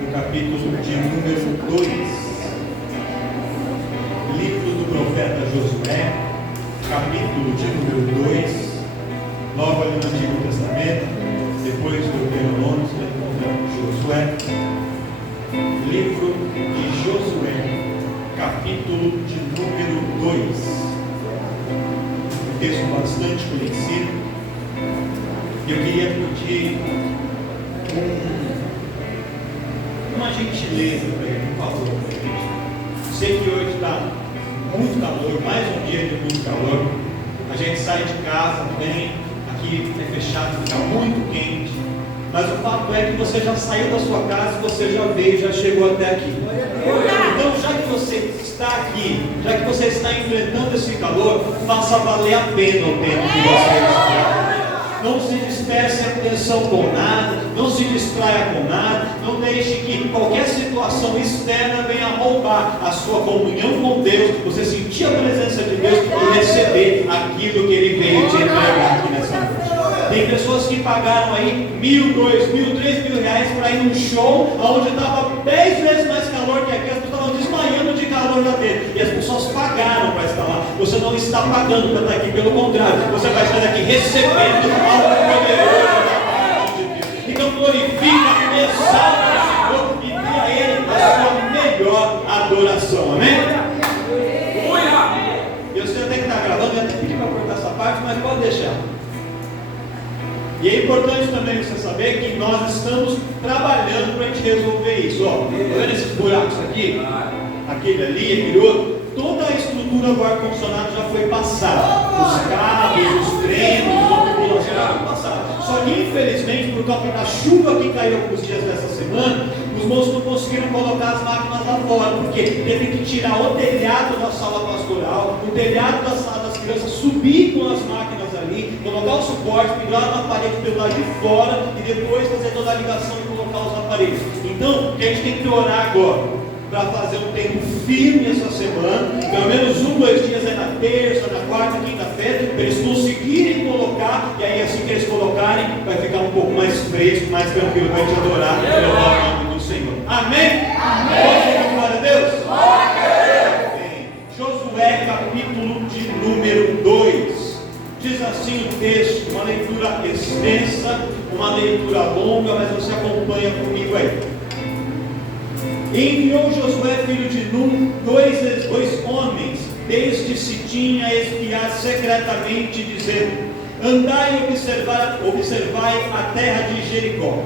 no capítulo de número 2, livro do profeta Josué, capítulo de número 2, logo ali no Antigo Testamento, depois do Deuteronômio, você vai encontrar Josué, livro de Josué, capítulo de número 2, um texto bastante conhecido. Eu queria pedir uma gentileza para ele, por favor, para a gente. Sei que hoje está muito calor, mais um dia de muito calor. A gente sai de casa, vem, aqui é fechado, fica muito quente. Mas o fato é que você já saiu da sua casa, você já veio, já chegou até aqui. Então, já que você está aqui, já que você está enfrentando esse calor, faça valer a pena o tempo que você está. Não se disperse a atenção com nada, não se distraia com nada, não deixe que qualquer situação externa venha roubar a sua comunhão com Deus, você sentir a presença de Deus e receber aquilo que Ele veio te entregar aqui nessa noite. Tem pessoas que pagaram aí 1.000, 2.000, 3.000 reais para ir num show onde estava 10 vezes mais calor que aqui, as pessoas estavam desmaiando de calor lá dentro, e as pessoas pagaram para estar lá. Você não está pagando para estar aqui, pelo contrário, você vai estar aqui recebendo algo poderoso da parte de Deus. Então glorifica, exalta o Senhor e dê a Ele a sua melhor adoração, amém? Eu sei até que está gravando, eu até pedi para cortar essa parte, mas pode deixar. E é importante também você saber que nós estamos trabalhando para a gente resolver isso. Ó, vendo esses buracos aqui, aquele ali, aquele outro, toda a estrutura do ar-condicionado já foi passada. Os cabos, os treinos, os tubulações já foram passados. Só que infelizmente, por causa da chuva que caiu alguns dias dessa semana, os moços não conseguiram colocar as máquinas lá fora, porque teve que tirar o telhado da sala pastoral, o telhado da sala das crianças, subir com as máquinas ali, colocar o suporte, pendurar na parede pelo lado de fora e depois fazer toda a ligação e colocar os aparelhos. Então, a gente tem que orar agora para fazer um tempo firme essa semana, pelo menos 1, 2 dias é na terça, na quarta, quinta-feira, para eles conseguirem colocar, e aí assim que eles colocarem, vai ficar um pouco mais fresco, mais tranquilo, para a gente adorar e louvar o nome do Senhor. Amém? Amém. Glória a Deus. Amém. Josué capítulo de número 2. Diz assim o texto, uma leitura extensa, uma leitura longa, mas você acompanha comigo aí. Enviou Josué, filho de Nun, dois homens, desde Sitim a espiar secretamente, dizendo: andai e observai a terra de Jericó.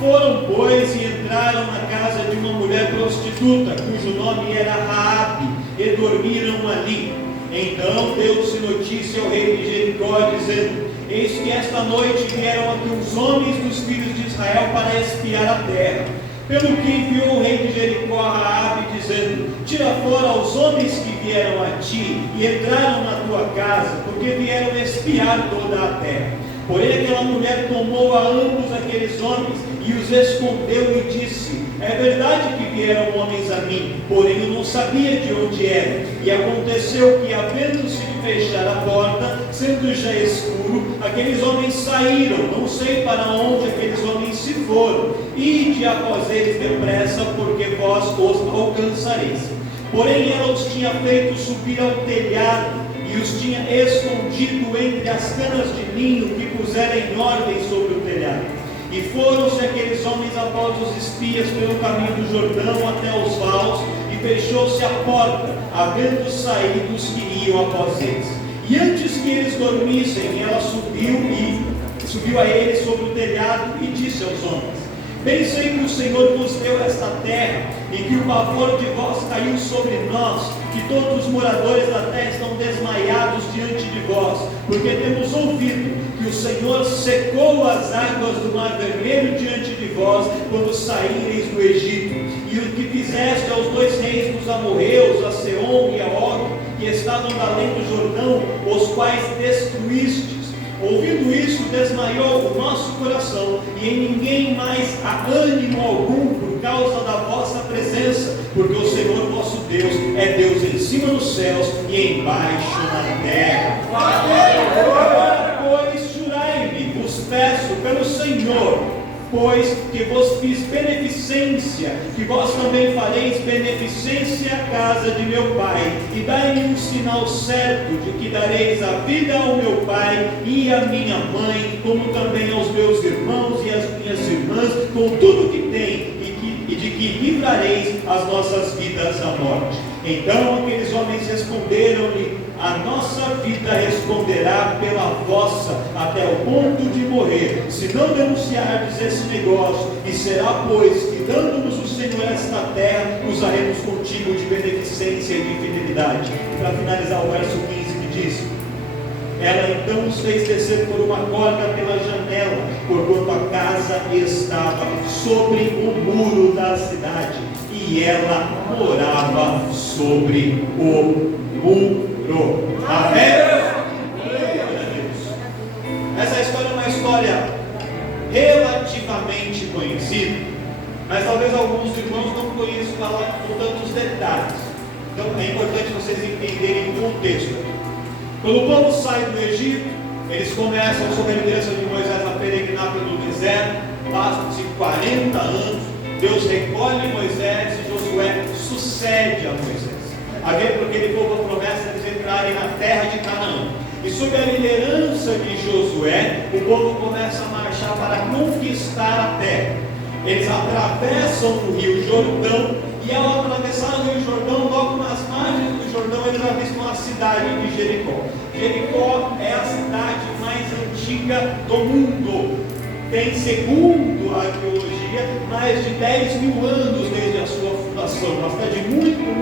Foram, pois, e entraram na casa de uma mulher prostituta, cujo nome era Raabe, e dormiram ali. Então deu-se notícia ao rei de Jericó, dizendo: eis que esta noite vieram aqui os homens dos filhos de Israel para espiar a terra. Pelo que enviou o rei de Jericó a Raabe, dizendo: tira fora os homens que vieram a ti e entraram na tua casa, porque vieram espiar toda a terra. Porém aquela mulher tomou a ambos aqueles homens e os escondeu e disse: é verdade que vieram homens a mim, porém eu não sabia de onde eram. E aconteceu que, havendo-se de fechar a porta, sendo já escuro, aqueles homens saíram, não sei para onde aqueles homens se foram. Ide após eles depressa, porque vós os alcançareis. Porém ela os tinha feito subir ao telhado e os tinha escondido entre as canas de linho que pusera em ordem sobre o telhado. E foram-se aqueles homens após os espias pelo caminho do Jordão até os valos, e fechou-se a porta, havendo saído os que iam após eles. E antes que eles dormissem, ela subiu a eles sobre o telhado e disse aos homens: bem sei que o Senhor vos deu esta terra, e que o pavor de vós caiu sobre nós, que todos os moradores da terra estão desmaiados diante de vós, porque temos ouvido que o Senhor secou as águas do mar vermelho diante de vós, quando saíreis do Egito, e o que fizeste aos 2 reis dos amorreus, a Seom e a Og, que estavam além do Jordão, os quais destruístes. Ouvindo isso, desmaiou o nosso coração, e em ninguém mais há ânimo algum por causa da vossa presença, porque o Senhor vosso Deus é Deus em cima dos céus e embaixo na terra. Agora, pois, jurai-me, vos peço pelo Senhor, pois que vos fiz beneficência, que vós também fareis beneficência à casa de meu pai, e dai-me um sinal certo de que dareis a vida ao meu pai e à minha mãe, como também aos meus irmãos e às minhas irmãs, com tudo que tem, e de que livrareis as nossas vidas da morte. Então aqueles homens responderam-lhe: a nossa vida responderá pela vossa, até o ponto de morrer, se não denunciardes esse negócio, e será, pois, que dando-nos o Senhor esta terra, usaremos contigo de beneficência e de fidelidade. Para finalizar o verso 15 que diz: ela então os fez descer por uma corda pela janela, porquanto a casa estava sobre o muro da cidade, e ela morava sobre o muro. Amém? Essa história é uma história relativamente conhecida, mas talvez alguns irmãos não conheçam ela com tantos detalhes. Então é importante vocês entenderem o contexto. Quando o povo sai do Egito, eles começam, sob a liderança de Moisés, a peregrinar pelo deserto. Passam-se 40 anos. Deus recolhe Moisés e Josué sucede a Moisés. Havia por aquele povo a promessa de eles entrarem na terra de Canaã. E sob a liderança de Josué, o povo começa a marchar para conquistar a terra. Eles atravessam o rio Jordão, e ao atravessar o rio Jordão, logo nas margens do Jordão, eles avistam a cidade de Jericó. Jericó é a cidade mais antiga do mundo. Tem, segundo a arqueologia, mais de 10 mil anos desde a sua fundação. Uma cidade muito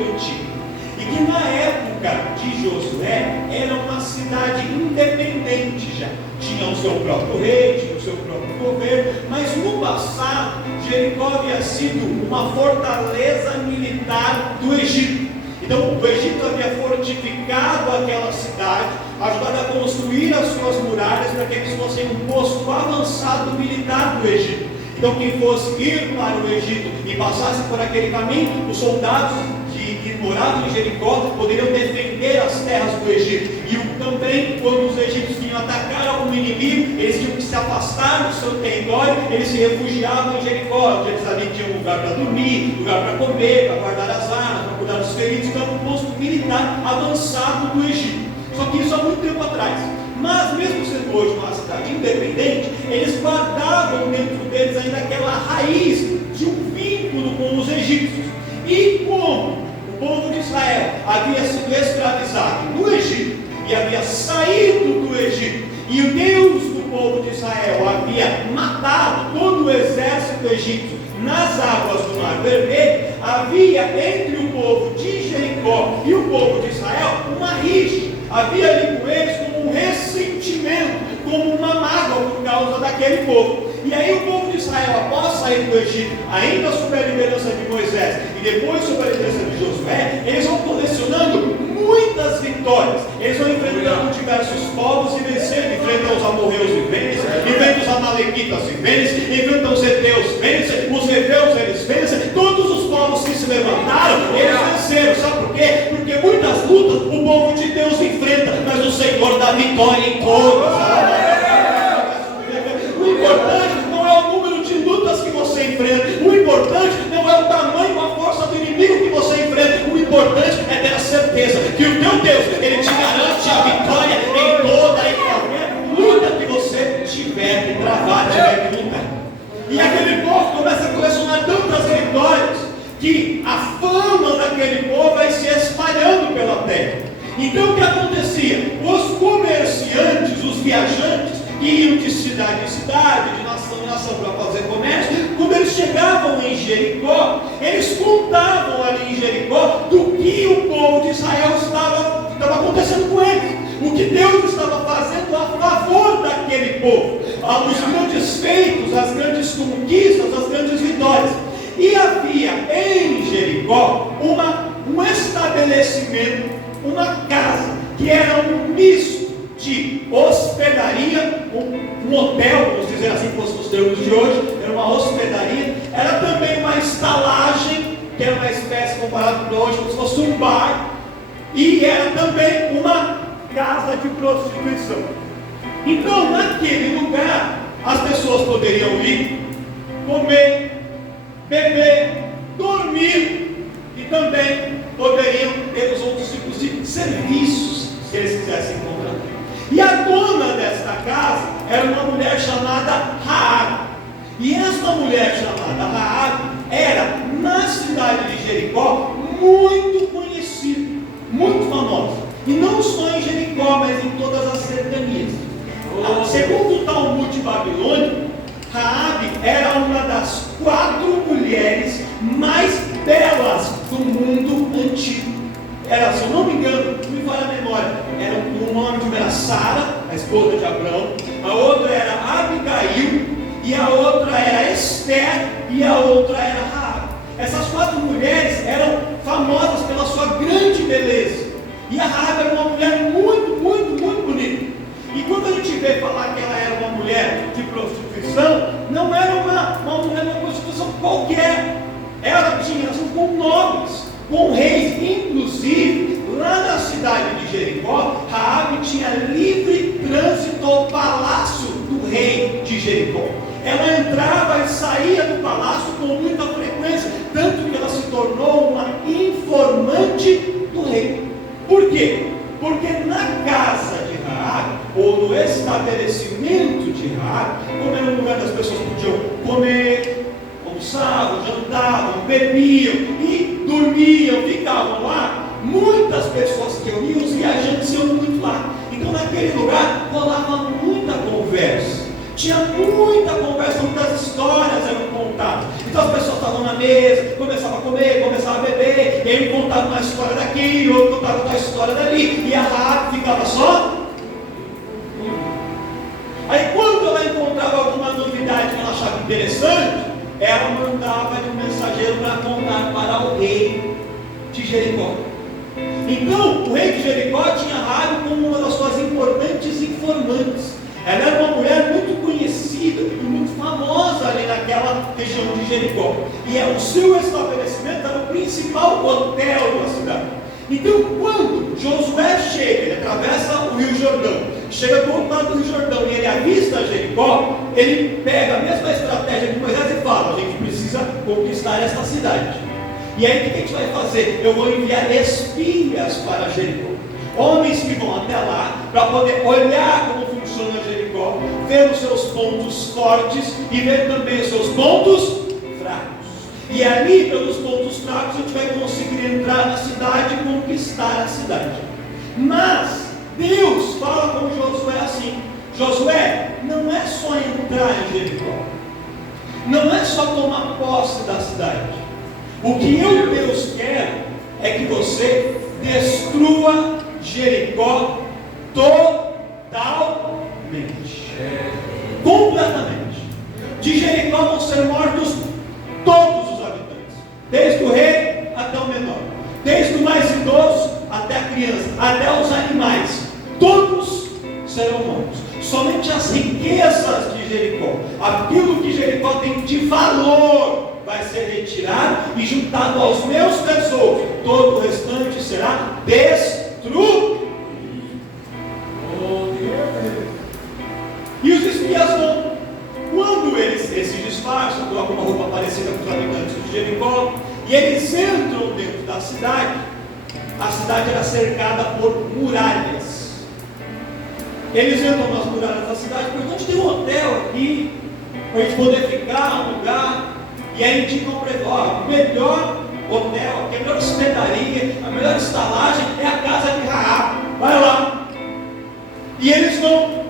antiga. E que na época de Josué era uma cidade independente já. Tinha o seu próprio rei, tinha o seu próprio governo, mas no passado Jericó havia sido uma fortaleza militar do Egito. Então o Egito havia fortificado aquela cidade, ajudado a construir as suas muralhas para que eles fossem um posto avançado militar do Egito. Então quem fosse ir para o Egito e passasse por aquele caminho, os soldados que moravam em Jericó poderiam defender as terras do Egito. E também, quando os egípcios vinham atacar algum inimigo, eles tinham que se afastar do seu território, eles se refugiavam em Jericó, onde eles ali tinham lugar para dormir, lugar para comer, para guardar as armas, para cuidar dos feridos. Então era um posto militar avançado do Egito. Só que isso há muito tempo atrás. Mas mesmo sendo hoje uma cidade independente, eles guardavam dentro deles ainda aquela raiz de um vínculo com os egípcios. E como o povo de Israel havia sido escravizado no Egito e havia saído do Egito, e o Deus do povo de Israel havia matado todo o exército egípcio nas águas do Mar Vermelho, havia entre o povo de Jericó e o povo de Israel uma rixa. Havia ali com eles como um ressentimento, como uma mágoa por causa daquele povo. E aí o povo de Israel, após sair do Egito, ainda sob a liderança de Moisés e depois sob a liderança de Josué, eles vão colecionando muitas vitórias. Eles vão enfrentando diversos povos e vencendo. Enfrentam os amorreus e vencem, enfrentam os amalequitas e vencem, enfrentam os heteus e vencem, os heveus eles vencem. Todos os povos que se levantaram, eles venceram. Sabe por quê? Porque muitas lutas o povo de Deus enfrenta, mas o Senhor dá vitória em todas. O importante não é o número de lutas que você enfrenta. O importante não é o tamanho ou a força do inimigo que você enfrenta. O importante é ter a certeza que o teu Deus, Ele te garante a vitória em toda e qualquer luta que você tiver que travar, tiver que lutar. E aquele povo começa a colecionar tantas vitórias que a fama daquele povo vai se espalhando pela terra. Então o que acontecia? Os comerciantes, os viajantes, que iam de cidade em cidade, de nação em nação para fazer comércio, quando eles chegavam em Jericó, eles contavam ali em Jericó do que o povo de Israel estava acontecendo com eles, o que Deus estava fazendo a favor daquele povo, os grandes feitos, as grandes conquistas, as grandes vitórias. E havia em Jericó um estabelecimento, uma casa, que era um misto de hospedaria, um hotel, vamos dizer assim, fosse nos termos de hoje, era uma hospedaria, era também uma estalagem, que era uma espécie, comparado com hoje, como se fosse um bar, e era também uma casa de prostituição. Então, naquele lugar, as pessoas poderiam ir, comer, beber, dormir, e também poderiam ter os outros tipos de serviços que eles quisessem encontrar. E a dona desta casa era uma mulher chamada Raabe. E esta mulher chamada Raabe era, na cidade de Jericó, muito conhecida, muito famosa. E não só em Jericó, mas em todas as cercanias. Segundo o Talmud babilônico, Raabe era uma das 4 mulheres mais belas do mundo antigo. Era, se eu não me engano, não me falha a memória, o nome de uma era Sara, a esposa de Abraão, a outra era Abigail, e a outra era Esther, e a outra era Raabe. Essas 4 mulheres eram famosas pela sua grande beleza, e a Raabe era uma mulher muito, muito, muito bonita. E quando a gente vê falar que ela era uma mulher de prostituição, não era uma mulher de prostituição qualquer. Ela tinha relação com nobres, com reis. Inclusive, lá na cidade de Jericó, Raabe tinha livre trânsito ao palácio do rei de Jericó. Ela entrava e saía do palácio com muita frequência, tanto que ela se tornou uma informante do rei. Por quê? Porque na casa de Raabe, ou no estabelecimento de Raabe, como era um lugar que as pessoas podiam comer, almoçavam, jantavam, bebiam e dormiam, ficavam lá, muitas pessoas que iam, os viajantes iam muito lá. Então naquele lugar rolava muita conversa, tinha muita conversa, muitas histórias eram contadas. Então as pessoas estavam na mesa, começavam a comer, começavam a beber, e aí contavam uma história daqui, outro contava outra história dali, e a Raabe ficava só. Aí quando ela encontrava alguma novidade que ela achava interessante, ela mandava de um mensageiro para contar para o rei de Jericó. Então o rei de Jericó tinha Raabe como uma das suas importantes informantes. Ela era uma mulher muito conhecida e muito famosa ali naquela região de Jericó. E o seu estabelecimento era o principal hotel da cidade. Então, quando Josué chega, ele atravessa o Rio Jordão, chega do outro lado do Rio Jordão e ele avista Jericó, ele pega a mesma estratégia de Moisés e fala: a gente precisa conquistar esta cidade. E aí o que a gente vai fazer? Eu vou enviar espias para Jericó, homens que vão até lá para poder olhar como funciona Jericó, ver os seus pontos fortes e ver também os seus pontos fracos. E ali, pelos pontos fracos, a gente vai conseguir entrar na cidade e conquistar a cidade. Mas Deus fala com Josué assim: Josué, não é só entrar em Jericó, não é só tomar posse da cidade. O que eu, Deus, quero é que você destrua Jericó totalmente, completamente. De Jericó vão ser mortos todos os habitantes, desde o rei até o menor, desde o mais idoso até a criança, até os animais, todos serão mortos. Somente as riquezas de Jericó, aquilo que Jericó tem de valor, vai ser retirado e juntado aos meus tesouros. Todo o restante será destruído. E os espias vão. Quando eles se disfarçam, colocam uma roupa parecida com os habitantes de Jericó, e eles entram dentro da cidade, a cidade era cercada por muralhas. Eles entram nas muralhas da cidade, porque a gente tem um hotel aqui, para a gente poder ficar, um lugar, e aí indicam para ele: ó, o melhor hotel, a melhor hospedaria, a melhor estalagem é a casa de Raabe, vai lá. E eles vão.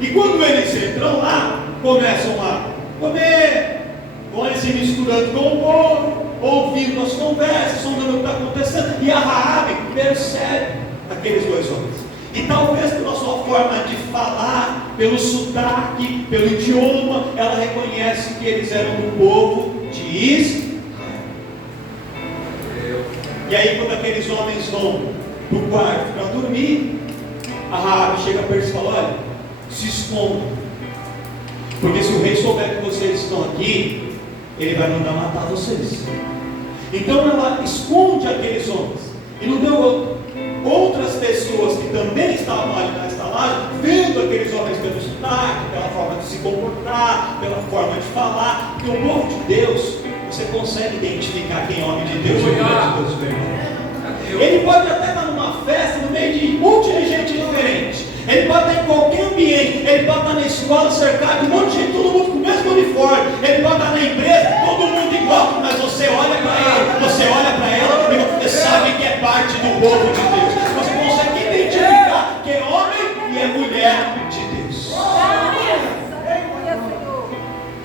E quando eles entram lá, começam a comer, vão ali se misturando com o povo, ouvindo as conversas, sondando o que está acontecendo, e a Raabe percebe aqueles 2 homens. E talvez pela sua forma de falar, pelo sotaque, pelo idioma, ela reconhece que eles eram do povo de Israel. E aí quando aqueles homens vão para o quarto para dormir, a Raabe chega para eles e fala: olha, se escondam, porque se o rei souber que vocês estão aqui, ele vai mandar matar vocês. Então ela esconde aqueles homens, e não deu outras pessoas que também estavam ali na estalagem palácio, vendo aqueles homens pelo sotaque, pela forma de se comportar, pela forma de falar. Porque o povo de Deus, você consegue identificar quem é homem de Deus ou mulher de Deus mesmo. Ele pode até estar numa festa no meio de um monte de gente diferente. Ele pode estar em qualquer ambiente. Ele pode estar na escola cercado de um monte de gente, todo mundo com o mesmo uniforme. Ele pode estar na empresa, todo mundo igual. Mas você olha para ele, você olha para ela e você sabe que é parte do povo de Deus. Você consegue identificar que é homem e é mulher de Deus.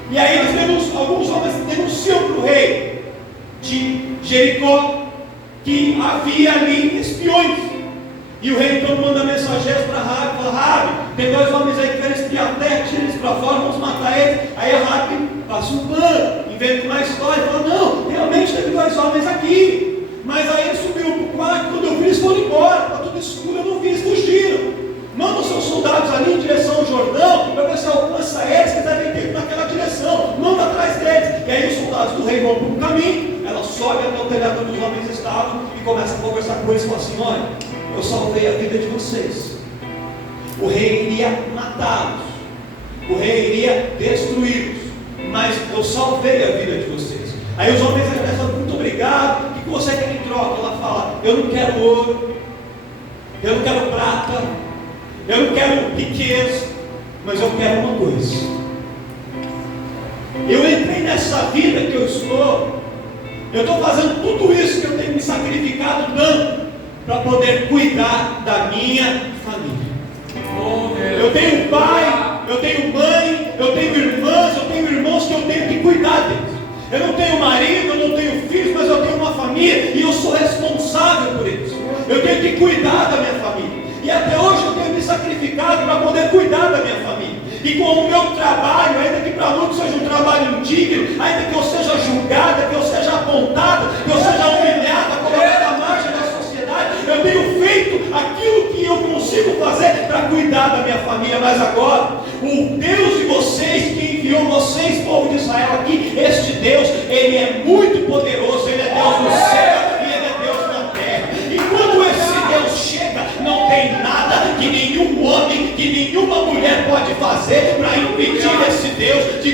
E aí alguns homens denunciam para o rei de Jericó que havia ali espiões. E o rei então manda mensageiros para Raabe, fala: Raabe, tem 2 homens aí que querem espiar a terra, tira eles para fora, vamos matar eles. Aí a Raabe passa um pano, inventa uma história, fala: não, realmente teve 2 homens aqui. Mas aí ele subiu para o quarto, quando eu vi eles foram embora, está tudo escuro, eu não vi, eles fugiram. Manda os seus soldados ali em direção ao Jordão, para ver se alcança eles, que devem ter ido naquela direção, manda atrás deles. E aí os soldados do rei vão para um caminho, ela sobe até o telhado onde os homens estavam e começa a conversar com eles e fala assim: olha, eu salvei a vida de vocês. O rei iria matá-los, o rei iria destruí-los, mas eu salvei a vida de vocês. Aí os homens agradecem: muito obrigado, o que você quer em troca? Ela fala: eu não quero ouro, eu não quero prata, eu não quero riqueza, mas eu quero uma coisa. Eu entrei nessa vida que eu estou fazendo tudo isso que eu tenho me sacrificado tanto para poder cuidar da minha família. Eu tenho pai, eu tenho mãe, eu tenho irmãs, eu tenho irmãos que eu tenho que cuidar deles. Eu não tenho marido, eu não tenho filhos, mas eu tenho uma família e eu sou responsável por eles. Eu tenho que cuidar da minha família. E até hoje eu tenho me sacrificado para poder cuidar da minha família. E com o meu trabalho, ainda que para muitos seja um trabalho indigno, ainda que eu seja julgada, que eu seja apontada, que eu seja humilhada, colocada à margem da sociedade, eu tenho feito aquilo que eu consigo fazer para cuidar da minha família. Mas agora, o Deus de vocês, que enviou vocês, povo de Israel, aqui, este Deus, Ele é muito poderoso, Ele é Deus no céu e Ele é Deus na terra. E quando esse Deus chega, não tem nada que nenhum homem, que nenhuma mulher pode fazer para impedir esse Deus de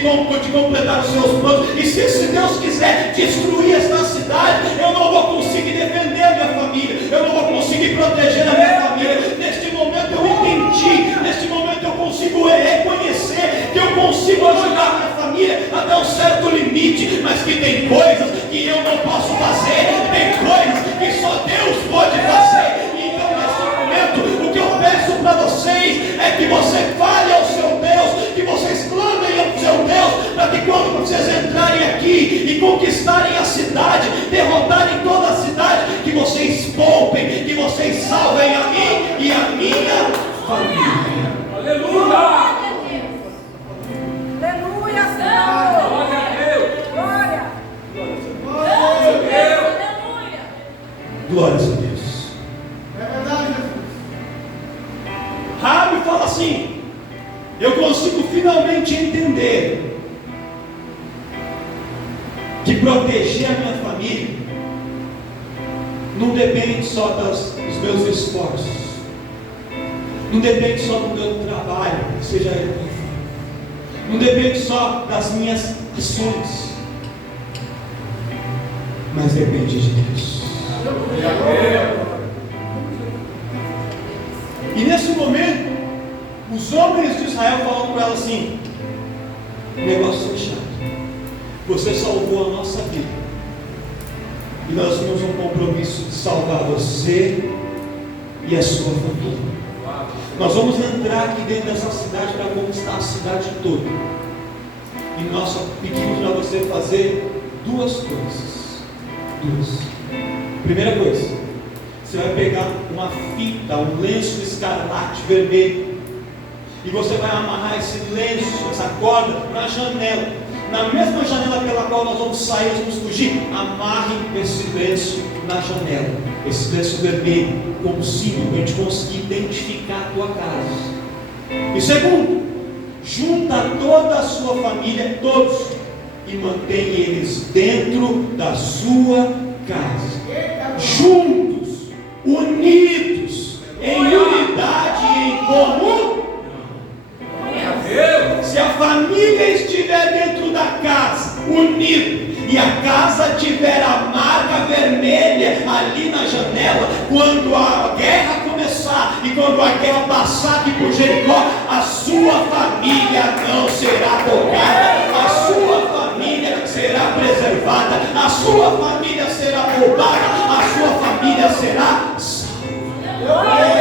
completar os seus planos. E se esse Deus quiser destruir esta cidade, eu não vou conseguir defender a minha família, eu não vou conseguir proteger a minha família. Neste momento eu entendi, neste momento eu consigo reconhecer que eu consigo ajudar a minha família até um certo limite, mas que tem coisas que eu não posso fazer, tem coisas que só Deus pode fazer. O que eu peço para vocês é que você fale ao seu Deus, que vocês clamem ao seu Deus, para que quando vocês entrarem aqui e conquistarem a cidade, derrotarem toda a cidade, que vocês poupem, que vocês salvem a mim e a minha família. Aleluia! Aleluia, Senhor! Glória a Deus! Glória! Glória a Deus! Glória a Deus! Raabe fala assim: eu consigo finalmente entender que proteger a minha família não depende só dos meus esforços, não depende só do meu trabalho, seja ele qual for, não depende só das minhas ações, mas depende de Deus. E nesse momento, os homens de Israel falam para ela assim: negócio fechado, você salvou a nossa vida, e nós temos um compromisso de salvar você e a sua família. Nós vamos entrar aqui dentro dessa cidade para conquistar a cidade toda, e nós pedimos para você fazer 2 coisas. Primeira coisa, você vai pegar uma fita, um lenço escarlate vermelho, e você vai amarrar esse lenço, essa corda, na janela, na mesma janela pela qual nós vamos sair, nós vamos fugir. Amarre esse lenço na janela, esse lenço vermelho, como símbolo, para a gente conseguir identificar a tua casa. E segundo, junta toda a sua família, todos, e mantém eles dentro da sua casa, juntos, unidos, em unidade e em comum unido, e a casa tiver a marca vermelha ali na janela, quando a guerra começar e quando a guerra passar aqui por Jericó, a sua família não será tocada, a sua família será preservada, a sua família será poupada, a sua família será salva.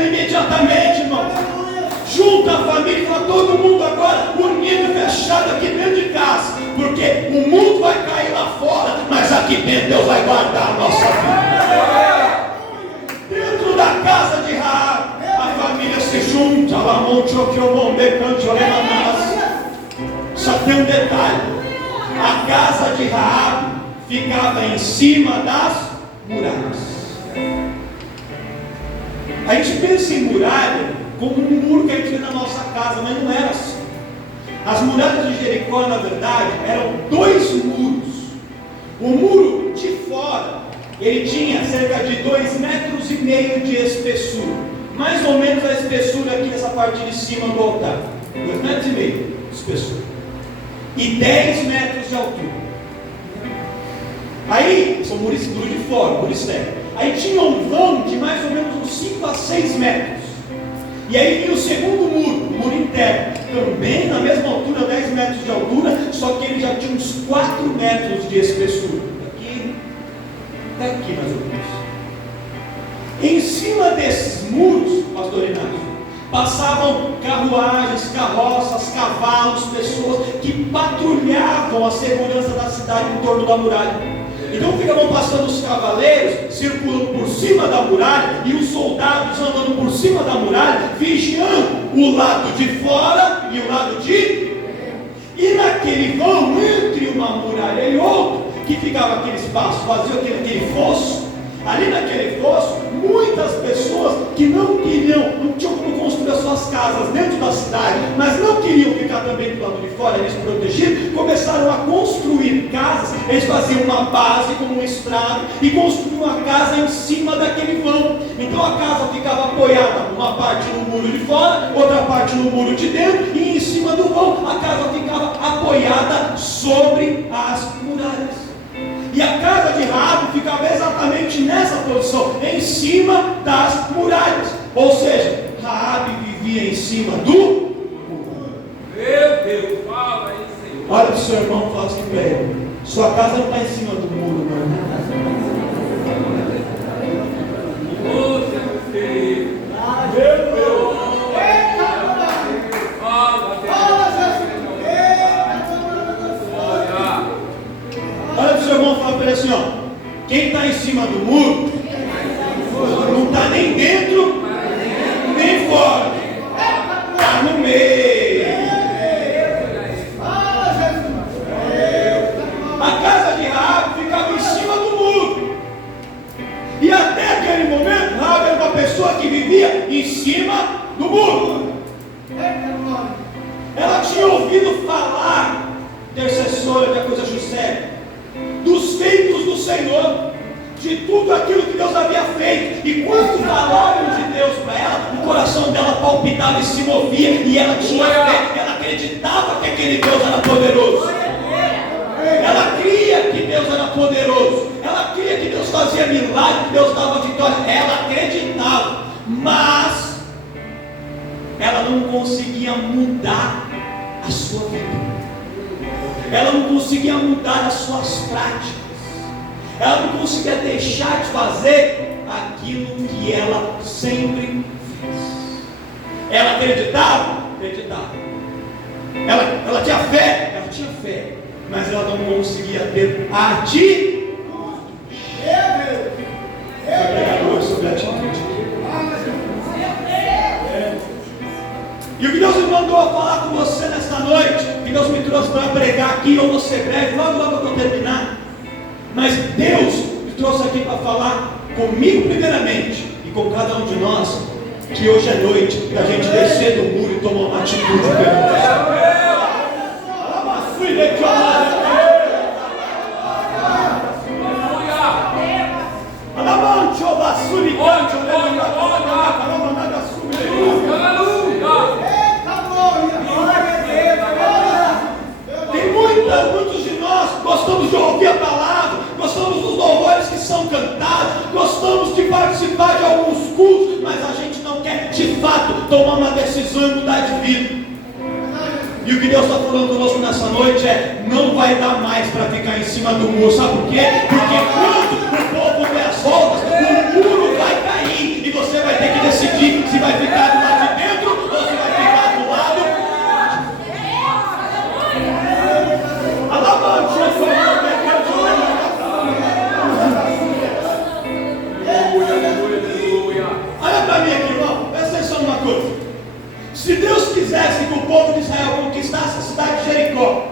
Imediatamente, irmão, junta a família, está todo mundo agora unido, fechado aqui dentro de casa, porque o mundo vai cair lá fora, mas aqui dentro Deus vai guardar a nossa vida. Dentro da casa de Raabe, a família se junta. Só tem um detalhe: a casa de Raabe ficava em cima das muralhas. A gente pensa em muralha como um muro que a gente vê na nossa casa, mas não era assim. As muralhas de Jericó, na verdade, eram dois muros. O muro de fora, ele tinha cerca de 2,5 metros de espessura, mais ou menos a espessura aqui nessa parte de cima do altar, 2,5 metros de espessura e 10 metros de altura. Aí, são muros de fora, muro externo. Aí tinha um vão de mais ou menos uns 5 a 6 metros. E aí vinha o segundo muro, o muro interno, também na mesma altura, 10 metros de altura, só que ele já tinha uns 4 metros de espessura. Daqui até aqui mais ou menos. Em cima desses muros, pastor Inácio, passavam carruagens, carroças, cavalos, pessoas que patrulhavam a segurança da cidade em torno da muralha. Então ficavam passando os cavaleiros, circulando por cima da muralha, e os soldados andando por cima da muralha, vigiando o lado de fora e o lado de... E naquele vão, entre uma muralha e outra, que ficava aquele espaço vazio, aquele fosso, ali naquele fosso, muitas pessoas que não tinham como construir as suas casas dentro da cidade, mas não queriam ficar também do lado de fora, eles protegidos, começaram a construir casas. Eles faziam uma base como um estrado e construíam uma casa em cima daquele vão. Então a casa ficava apoiada, uma parte no muro de fora, outra parte no muro de dentro, e em cima do vão a casa ficava apoiada sobre as muralhas. E a casa de Raabe ficava exatamente nessa posição, em cima das muralhas. Ou seja, Raabe vivia em cima do muro. Meu Deus, fala aí, Senhor. Olha para o seu irmão e fala assim para ele: sua casa não está em cima do muro, não. Poxa, meu querido. Olha para o seu irmão e fala para ele assim: ó, quem está em cima do muro não está nem dentro nem fora, está no meio. A casa de Raabe ficava em cima do muro, e até aquele momento Raabe era uma pessoa que vivia em cima do muro. Ela tinha ouvido falar, intercessora de Acusa José, dos feitos do Senhor, de tudo aquilo que Deus havia feito. E quando falaram de Deus para ela, o coração dela palpitava e se movia, e ela tinha fé, ela acreditava que aquele Deus era poderoso. Ela cria que Deus era poderoso, ela cria que Deus fazia milagre, que Deus dava vitória. Ela acreditava, mas ela não conseguia mudar a sua vida. Ela não conseguia mudar as suas práticas. Ela não conseguia deixar de fazer aquilo que ela sempre fez. Ela acreditava? Acreditava. Ela tinha fé? Ela tinha fé. Mas ela não conseguia ter atitude. Vai pregar hoje sobre atitude. E o que Deus me mandou a falar com você nesta noite, que Deus me trouxe para pregar aqui, eu vou ser breve, logo eu vou terminar. Mas Deus me trouxe aqui para falar comigo primeiramente, e com cada um de nós, que hoje é noite para a gente descer do muro e tomar uma atitude. gostamos de ouvir a palavra, gostamos dos louvores que são cantados, gostamos de participar de alguns cultos, mas a gente não quer de fato tomar uma decisão e mudar de vida. E o que Deus está falando conosco nessa noite é: não vai dar mais para ficar em cima do muro. Sabe por quê? Porque quando o povo der as voltas, o muro vai cair e você vai ter que decidir se vai ficar do lado de dentro ou se vai ficar do lado. Olha para mim aqui, irmão, presta atenção numa coisa. Se Deus quisesse que o povo de Israel conquistasse a cidade de Jericó,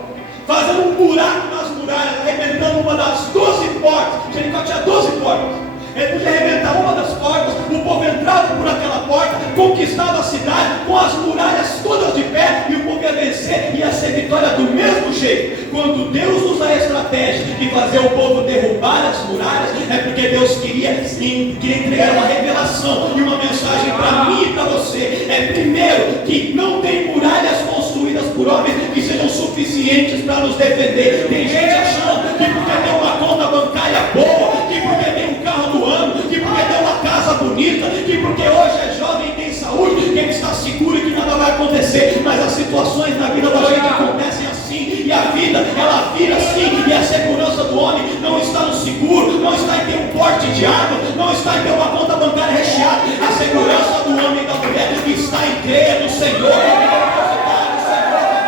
fazendo um buraco nas muralhas, arrebentando uma das 12 portas, Jericó tinha 12 portas, ele podia arrebentar uma das portas, o povo entrava por aquela porta, conquistava a cidade com as muralhas todas de pé, e o povo ia vencer, ia ser vitória do mesmo jeito. Quando Deus usa a estratégia de fazer o povo derrubar as muralhas, é porque Deus queria entregar uma revelação e uma mensagem para mim e para você. É primeiro que não tem muralhas construídas por homens que sejam suficientes para nos defender. Tem gente achando que porque tem uma conta bancária boa, que porque tem um carro do ano, que porque tem uma casa bonita, que porque hoje é jovem e tem saúde, que ele está seguro e que nada vai acontecer. Mas as situações na vida da gente acontecem assim, e a vida ela vira assim, e a segurança do homem não está no seguro, não está em ter um porte de arma, não está em ter uma conta bancária recheada. A segurança do homem e da mulher está em crer no Senhor,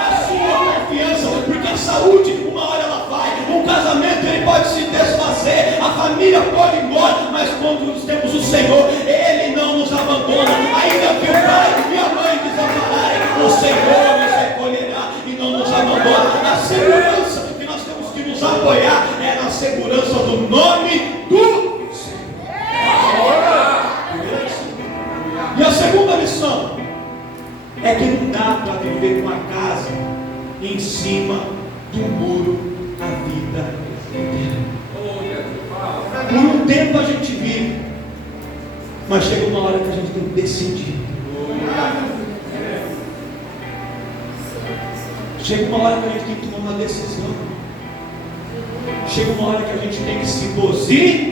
a sua confiança, porque a saúde, uma hora ela vai, um casamento ele pode se desfazer, a família pode ir embora, mas quando temos o Senhor, Ele não nos abandona. Ainda que o pai e a mãe desampararem, o Senhor nos recolherá e não nos abandona. A segurança que nós temos que nos apoiar é na segurança do nome do Senhor. E a segunda lição é que não dá para viver com a casa em cima do muro a vida inteira. Por um tempo a gente vive, mas chega uma hora que a gente tem que decidir. Chega uma hora que a gente tem que tomar uma decisão. Chega uma hora que a gente tem que se posicionar.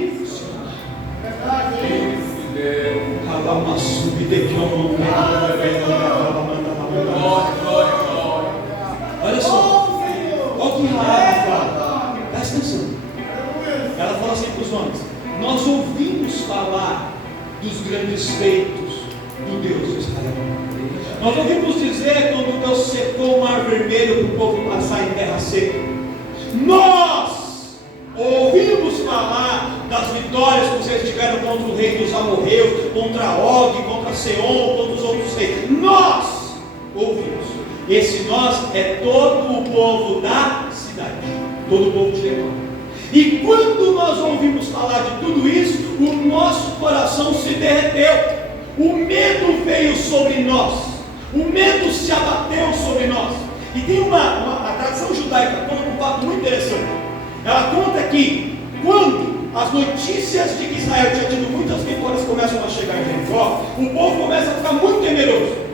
Olha só, olha o que Raab fala. Presta atenção. Ela fala assim para os homens: nós ouvimos falar dos grandes feitos do Deus de Israel. Nós ouvimos dizer quando Deus secou o mar vermelho para o povo passar em terra seca. Nós ouvimos falar das vitórias que vocês tiveram contra o rei dos amorreus, contra Og, contra Seom, contra os outros reis. Nós ouvimos. Esse nós é todo o povo da cidade, todo o povo de Jericó. E quando nós ouvimos falar de tudo isso, o nosso coração se derreteu, o medo veio sobre nós, o medo se abateu sobre nós. E tem a tradição judaica conta um fato muito interessante. Ela conta que quando as notícias de que Israel tinha tido muitas vitórias começam a chegar em Jericó, o povo começa a ficar muito temeroso.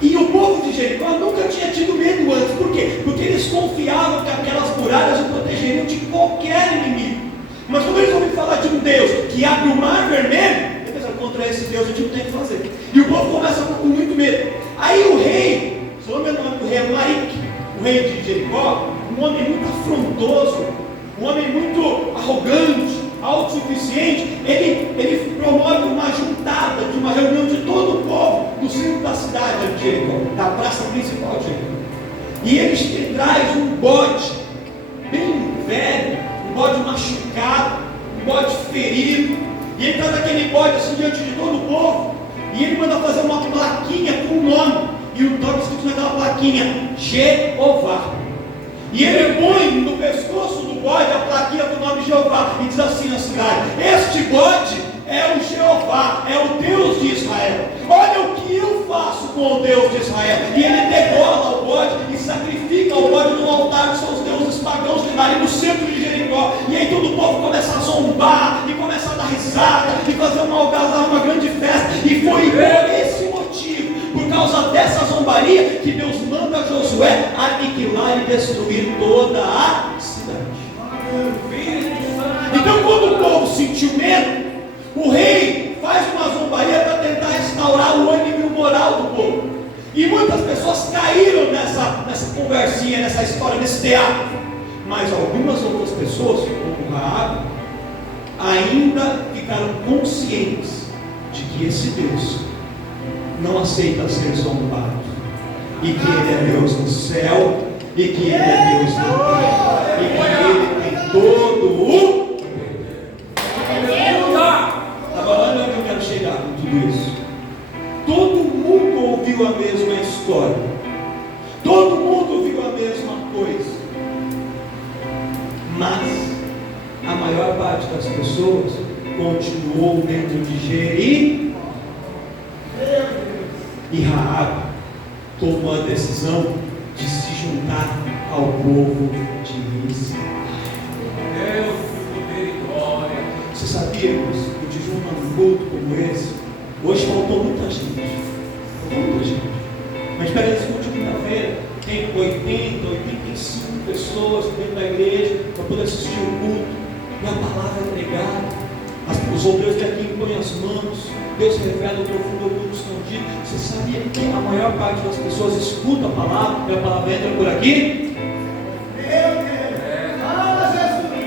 E o povo de Jericó nunca tinha tido medo antes. Por quê? Porque eles confiavam que aquelas muralhas o protegeriam de qualquer inimigo. Mas quando eles ouviram falar de um Deus que abre o mar vermelho, eles pensaram: contra esse Deus a gente não tem o que fazer. E o povo começa a ficar com muito medo. Aí o rei, se não me engano, o rei é Marique, o rei de Jericó, um homem muito afrontoso, um homem muito arrogante, autossuficiente, ele promove uma juntada, de uma reunião de todo o povo no centro da cidade de Jericó, da praça principal de Jericó. E ele traz um bode bem velho, um bode machucado, um bode ferido, e ele traz aquele bode assim diante de todo o povo, e ele manda fazer uma plaquinha com o nome, e o nome escrito naquela plaquinha: Jeová. E ele põe no pescoço do bode a plaquinha do nome Jeová e diz assim na cidade: este bode é o Jeová, é o Deus de Israel. Olha o que eu faço com o Deus de Israel. E ele degola o bode e sacrifica o bode no altar dos seus deuses pagãos ali no centro de Jericó. E aí todo o povo começa a zombar e começa a dar risada e fazer uma algazarra, uma grande festa. E foi por esse motivo, por causa dessa zombaria, que Deus manda Josué aniquilar e destruir toda a cidade. sentiu medo. O rei faz uma zombaria para tentar restaurar o ânimo e o moral do povo. E muitas pessoas caíram nessa conversinha, nessa história, nesse teatro. Mas algumas outras pessoas, como Raabe, ainda ficaram conscientes de que esse Deus não aceita ser zombado, e que Ele é Deus no céu, e que Ele é Deus na terra, e que Ele tem todo o... Agora olha onde eu quero chegar com tudo isso. Todo mundo ouviu a mesma história, todo mundo ouviu a mesma coisa, mas a maior parte das pessoas continuou dentro de Jericó. E Raabe tomou a decisão de se juntar ao povo de Israel. Deus, poder e glória. Você sabia, irmãos, que eu te junto num culto como esse? Hoje faltou muita gente. Mas pega esse culto de quinta-feira, tem 80, 85 pessoas dentro da igreja para poder assistir o culto. E a palavra é pregada. Os obreiros daqui impõem as mãos. Deus revela o profundo oculto escondido. Você sabia que a maior parte das pessoas escuta a palavra e a palavra entra por aqui?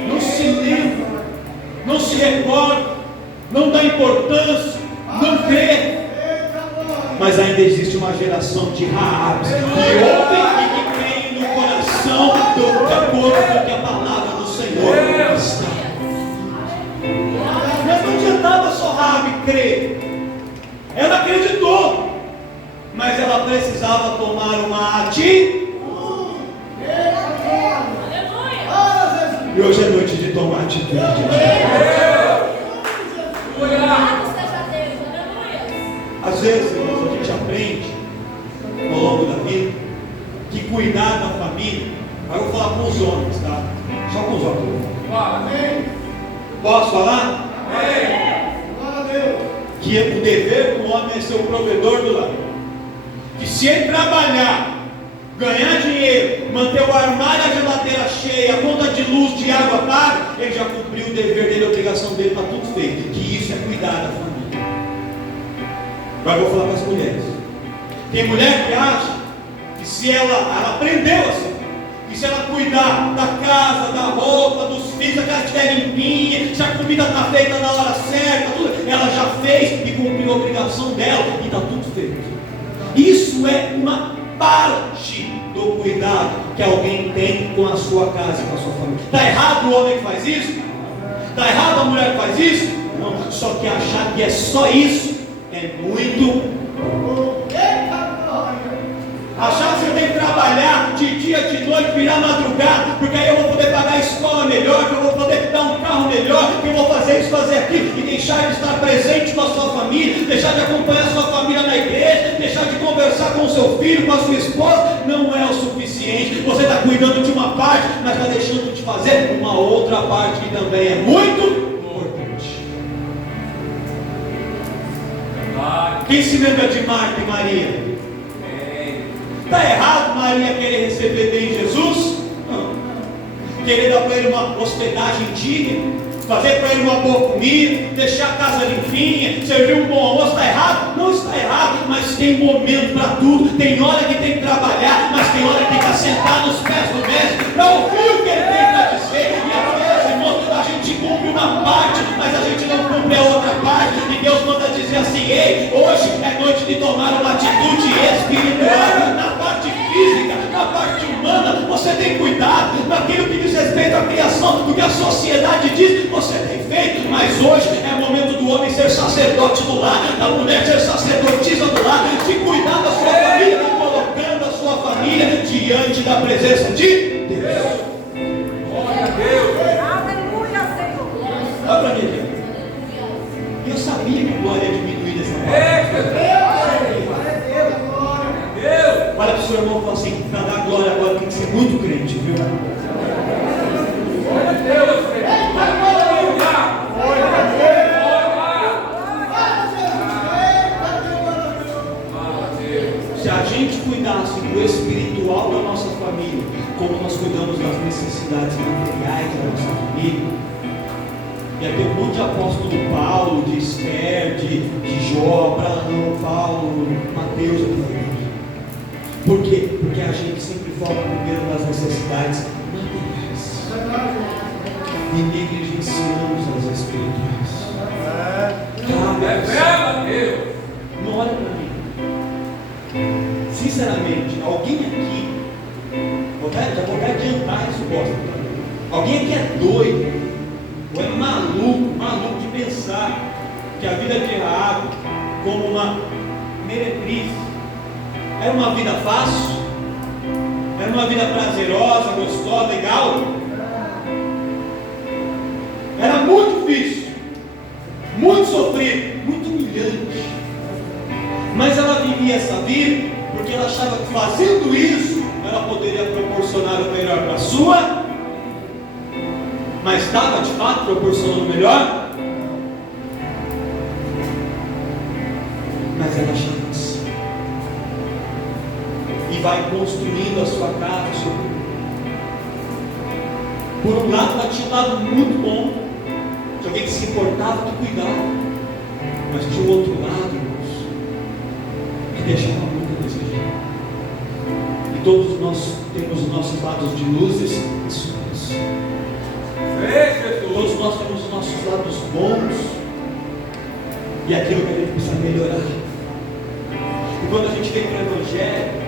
Não se lembra, não se recorda, não dá importância, não crê. Mas ainda existe uma geração de Raabes que ouvem e que creem no coração de acordo com que a palavra do Senhor está. Mas não adiantava só Raabe crer. Ela acreditou, mas ela precisava tomar uma atitude. E hoje é noite de tomar atitude. Às vezes, irmãos, a gente aprende ao longo da vida que cuidar da família. Aí eu vou falar com os homens, tá? Só com os homens. Amém. Posso falar? Amém. Que o dever do homem é ser o provedor do lar. Que se ele trabalhar, ganhar dinheiro, manter o armário e a geladeira cheia, a conta de luz, de água paga, ele já cumpriu o dever dele, a obrigação dele, está tudo feito. Que isso é cuidar da família. Agora eu vou falar para as mulheres. Tem mulher que acha que se ela aprendeu assim, que se ela cuidar da casa, da roupa, dos filhos, a casa estiver limpinha, se a comida está feita na hora certa, tudo, ela já fez e cumpriu a obrigação dela e está tudo feito. Isso é uma parte do cuidado que alguém tem com a sua casa e com a sua família. Está errado o homem que faz isso? Está errado a mulher que faz isso? Não, só que achar que é só isso é muito. Achar que você tem que trabalhar de dia, de noite, virar madrugada, porque aí eu vou poder pagar a escola melhor, que eu vou poder dar um carro melhor, que eu vou fazer isso, fazer aquilo, e deixar de estar presente com a sua família, deixar de acompanhar a sua família na igreja, deixar de conversar com o seu filho, com a sua esposa, não é o suficiente. Você está cuidando de uma parte, mas está deixando de fazer uma outra parte que também é muito importante. Quem se lembra de Marta e Maria? Está errado Maria querer receber bem Jesus? Não. Querer dar para ele uma hospedagem digna, fazer para ele uma boa comida, deixar a casa limpinha, servir um bom almoço. Está errado? Não está errado, mas tem momento para tudo. Tem hora que tem que trabalhar, mas tem hora que tem que assentar nos pés do mestre para ouvir o que ele tem para dizer. E às vezes, irmão, a gente cumpre uma parte, mas a gente não cumpre a outra parte. E Deus manda dizer assim: ei, hoje é noite de tomar uma atitude espiritual. Na parte física, na parte humana, você tem cuidado. Naquilo que diz respeito à criação, do que a sociedade diz, você tem feito. Mas hoje é momento do homem ser sacerdote do lar, da mulher ser sacerdotisa do lar, de cuidar da sua família, colocando a sua família diante da presença de Deus. Glória a Deus. Aleluia, Senhor. Olha para mim. Eu sabia que a glória ia diminuir dessa Olha para o seu irmão e fala assim: para dar glória agora tem que ser muito crente, viu? Glória a Deus. Se a gente cuidasse do espiritual da nossa família, como nós cuidamos das necessidades materiais da nossa família, Ia ter um monte de apóstolo Paulo, de Esther, de Jó, Abraão, Paulo, Mateus aqui na igreja. Por quê? Porque a gente sempre foca primeiro nas necessidades materiais e negligenciamos as espirituais. Revela, Deus. Não olha para mim. Sinceramente, alguém aqui, já vou até adiantar isso, gosta. Alguém aqui é doido, ou é maluco de pensar que a vida de Raab, como uma meretriz, era uma vida fácil? Era uma vida prazerosa, gostosa, legal? Era muito difícil, muito sofrido, muito humilhante. Mas ela vivia essa vida porque ela achava que fazendo isso ela poderia proporcionar o melhor para a sua. Mas estava de fato proporcionando o melhor? Mas ela achava assim. E vai construindo a sua casa, o seu mundo. Por um lado, ela tinha um lado muito bom, de alguém que se importava, que cuidava. Mas tinha um outro lado, irmãos, que deixava muito a desejar. E todos nós temos os nossos lados de luzes e sombras. Todos nós temos os nossos lados bons e aquilo que a gente precisa melhorar. E quando a gente vem para o Evangelho,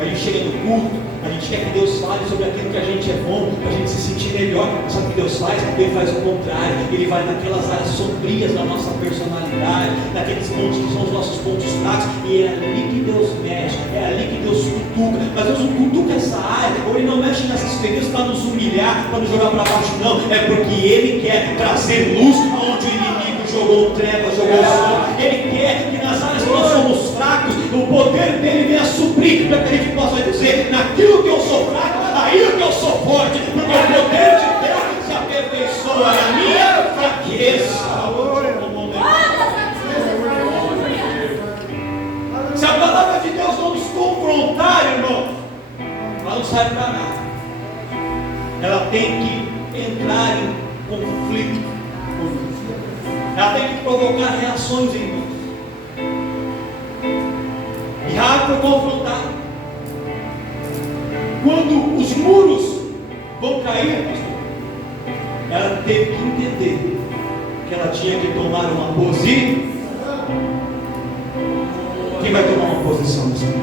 a gente chega no culto, a gente quer que Deus fale sobre aquilo que a gente é bom, para a gente se sentir melhor. Sabe o que Deus faz? Ele faz o contrário. Ele vai naquelas áreas sombrias da nossa personalidade, naqueles pontos que são os nossos pontos fracos, e é ali que Deus mexe, é ali que Deus cutuca. Mas Deus não cutuca essa área, ou Ele não mexe nessas feridas para nos humilhar, para nos jogar para baixo, não. É porque Ele quer trazer luz onde o inimigo jogou trevas, jogou sol. Ele quer que nas áreas que nós somos fracos, o poder dele venha suprir, para que a gente possa dizer: naquilo que eu sou fraco, aí que eu sou forte, porque o poder de Deus se aperfeiçoa na minha fraqueza. Se a palavra de Deus não nos confrontar, irmão, ela não serve para nada. Ela tem que entrar em conflito. Ela tem que provocar reações em nós. E Raab foi confrontado. Quando os muros vão cair, pastor, ela teve que entender que ela tinha que tomar uma posição. Quem vai tomar uma posição nessa noite?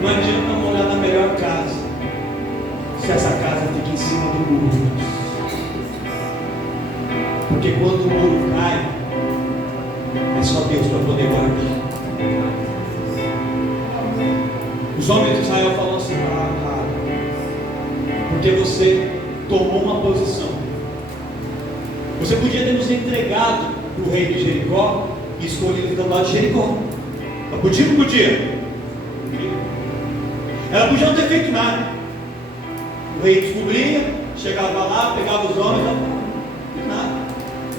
Não adianta morar na melhor casa se essa casa fica em cima do muro. Porque quando o muro cai, é só Deus para poder guardar. Os homens de Israel falam assim: porque você tomou uma posição. Você podia ter nos entregado para o rei de Jericó e escolhido ficar do lado de Jericó. Ela podia ou não podia? Ela podia não ter feito nada. O rei descobria, chegava lá, pegava os homens, não fiz nada.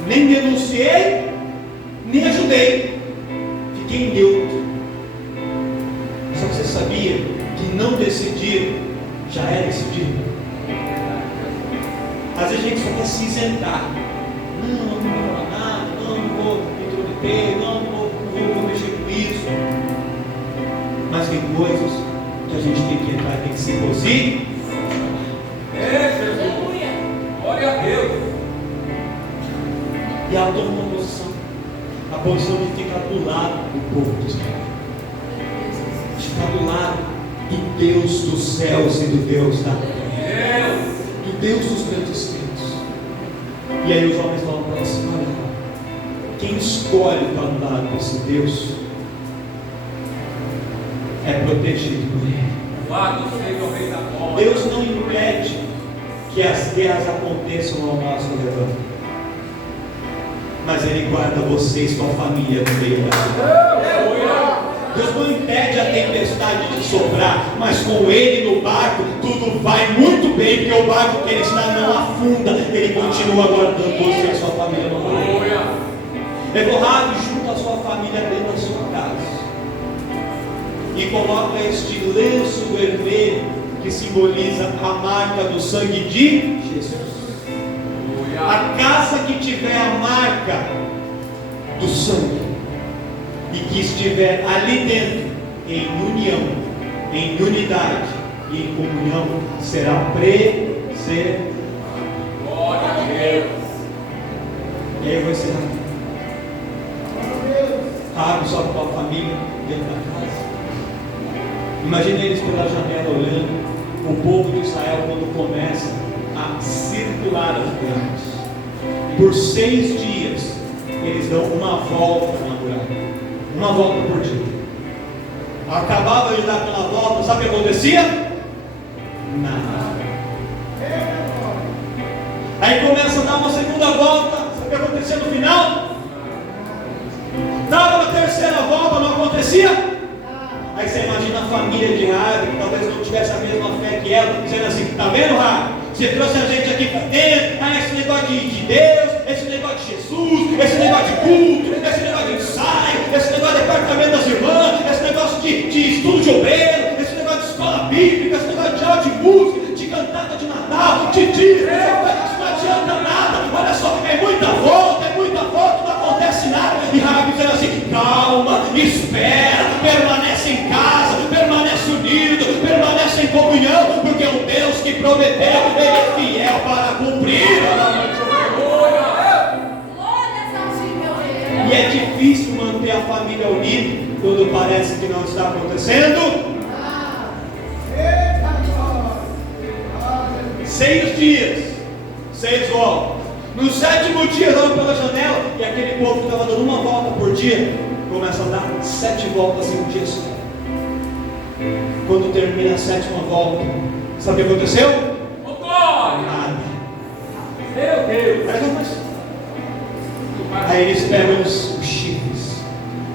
Nem denunciei, nem ajudei. Fiquei neutro. Só que você sabia que não decidir já é decidir. Às vezes a gente só quer se isentar. Não vou falar nada, não vou me intrometer, não vou mexer com isso. Mas tem coisas que a gente tem que entrar, tem que se posicionar. Jesus. Glória a Deus. E ela toma uma posição. A posição de ficar do lado do povo de Israel. De ficar do lado do Deus dos céus e do Deus da terra. Do Deus dos grandes feitos. E aí os homens falam para ela assim: olha, quem escolhe estar do lado desse Deus é protegido por Ele. Deus não impede que as guerras aconteçam ao nosso redor, mas Ele guarda você e sua família no meio da guerra. Deus não impede a tempestade de soprar, mas com Ele no barco tudo vai muito bem, porque o barco que Ele está não afunda, Ele continua guardando você e sua família no meio. Raab junta a sua família dentro da sua casa. e coloca este lenço vermelho que simboliza a marca do sangue de Jesus. A casa que tiver a marca do sangue e que estiver ali dentro, em união, em unidade e em comunhão, será preservada. Glória a Deus. E aí vai ser Raabe só com a família dentro da casa. Imagina eles pela janela olhando o povo de Israel quando começa a circular as muralhas. Por 6 dias eles dão uma volta na muralha, uma volta por dia. Acabava de dar aquela volta, sabe o que acontecia? Nada. Aí começa a dar uma segunda volta, sabe o que acontecia no final? Dava a terceira volta, não acontecia? Aí você imagina a família de Raabe, que talvez não tivesse a mesma fé que ela, dizendo assim: tá vendo, Raabe? Você trouxe a gente aqui para dentro, esse negócio de Deus, esse negócio de Jesus, esse negócio de culto, esse negócio de ensaio, esse negócio de departamento das irmãs, esse negócio de estudo de obreiro, esse negócio de escola bíblica, esse negócio de aula de música, de cantada de Natal, de dízimo, isso não adianta nada. Olha só, é muita volta, não acontece nada. E Raabe dizendo assim: calma, espera, permanece em casa, permanece unido, permanece em comunhão, porque o Deus que prometeu, Ele é fiel para cumprir. E é difícil manter a família unida quando parece que não está acontecendo. 6 dias, 6 voltas. No 7º dia, olham pela janela e aquele povo que estava dando uma volta por dia começa a dar 7 voltas em um dia só. Quando termina a 7ª volta, sabe o que aconteceu? Nada. Meu Deus. Aí eles pegam os chifres,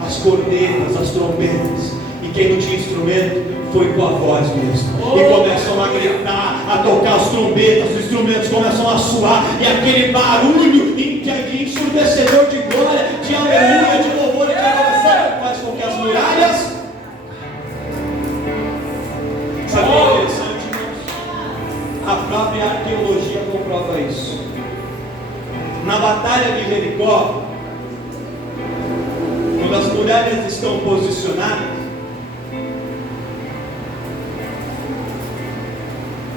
as cornetas, as trombetas, e quem não tinha instrumento foi com a voz mesmo. E começam a gritar, a tocar as trombetas, os instrumentos começam a suar, e aquele barulho de ensurdecedor de glória, de aleluia, de louvor e de adoração faz com que as muralhas. Sabe o que é interessante, irmãos? A própria arqueologia comprova isso. Na batalha de Jericó, quando as muralhas estão posicionadas,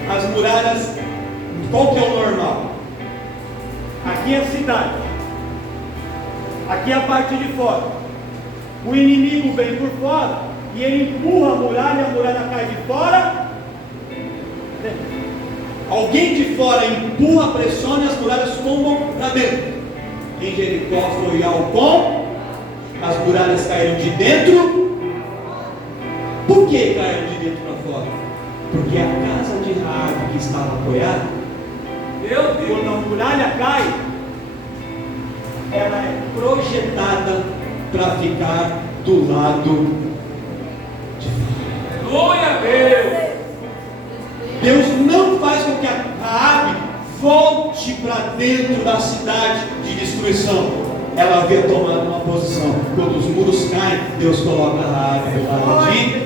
as muralhas, qual que é o normal? Aqui é a cidade, aqui é a parte de fora. O inimigo vem por fora e ele empurra a muralha cai de fora. Alguém de fora empurra, pressiona e as muralhas tombam para dentro. Em Jericó foi ao com, as muralhas caíram de dentro. Por que caíram de dentro para fora? Porque a casa de Raabe que estava apoiada, quando a muralha cai, ela é projetada para ficar do lado de fora. Glória a Deus. Deus não faz com que a Raabe volte para dentro da cidade de destruição. Ela havia tomado uma posição. Quando os muros caem, Deus coloca a Raabe do lado de.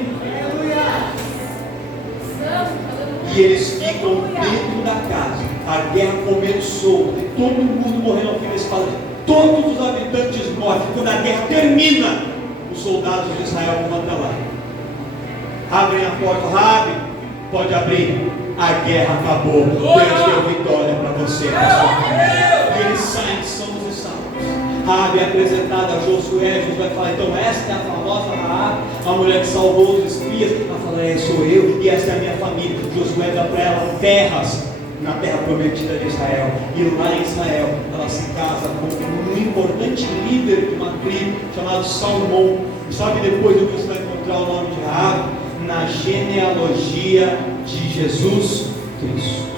E eles ficam dentro da casa. A guerra começou. E todo mundo morreu ao fim da espada. Todos os habitantes morrem. Quando a guerra termina, os soldados de Israel vão até lá. Abrem a porta. Raabe, pode abrir. A guerra acabou. Deus deu vitória para você. E eles saem sãos e salvos. Raabe é apresentada a Josué. Josué fala: então esta é a famosa Raabe, a mulher que salvou os espias. Ela fala: sou eu e esta é a minha família. Josué dá para ela terras na terra prometida de Israel. E lá em Israel ela se casa com um importante líder de uma tribo chamado Salmão. E sabe depois do que você vai encontrar o nome de Raabe? Na genealogia de Jesus Cristo.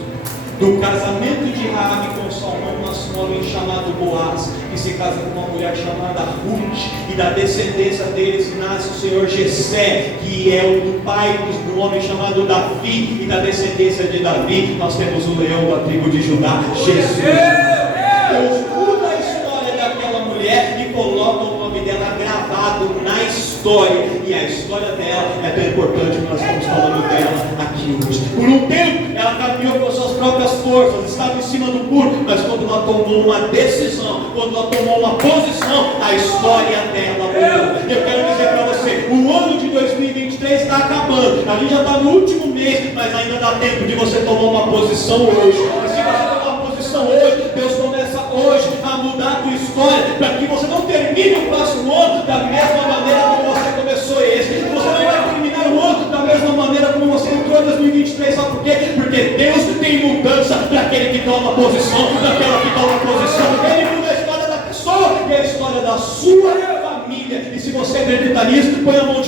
Do casamento de Raabe com Salmão nasce um homem chamado Boaz, que se casa com uma mulher chamada Ruth, e da descendência deles nasce o Senhor Jessé, que é o do pai do homem chamado Davi, e da descendência de Davi nós temos o leão da tribo de Judá, Jesus. Deus muda a história daquela mulher e coloca o nome dela gravado na história história, e a história dela é tão importante que nós estamos falando dela aqui hoje. Por um tempo, ela caminhou com as suas próprias forças, estava em cima do muro, mas quando ela tomou uma decisão, quando ela tomou uma posição, a história dela mudou. Eu quero dizer para você, o ano de 2023 está acabando, a gente já está no último mês, mas ainda dá tempo de você tomar uma posição hoje. E se você tomar uma posição hoje, Deus começa hoje a mudar a tua história, para que você não termine o próximo ano da mesma maneira como você começou esse. Você não vai terminar o ano da mesma maneira como você entrou em 2023. Sabe por quê? Porque Deus tem mudança para aquele que toma posição, daquela que toma posição. Ele muda a história da pessoa e a história da sua família. E se você acredita nisso, põe a mão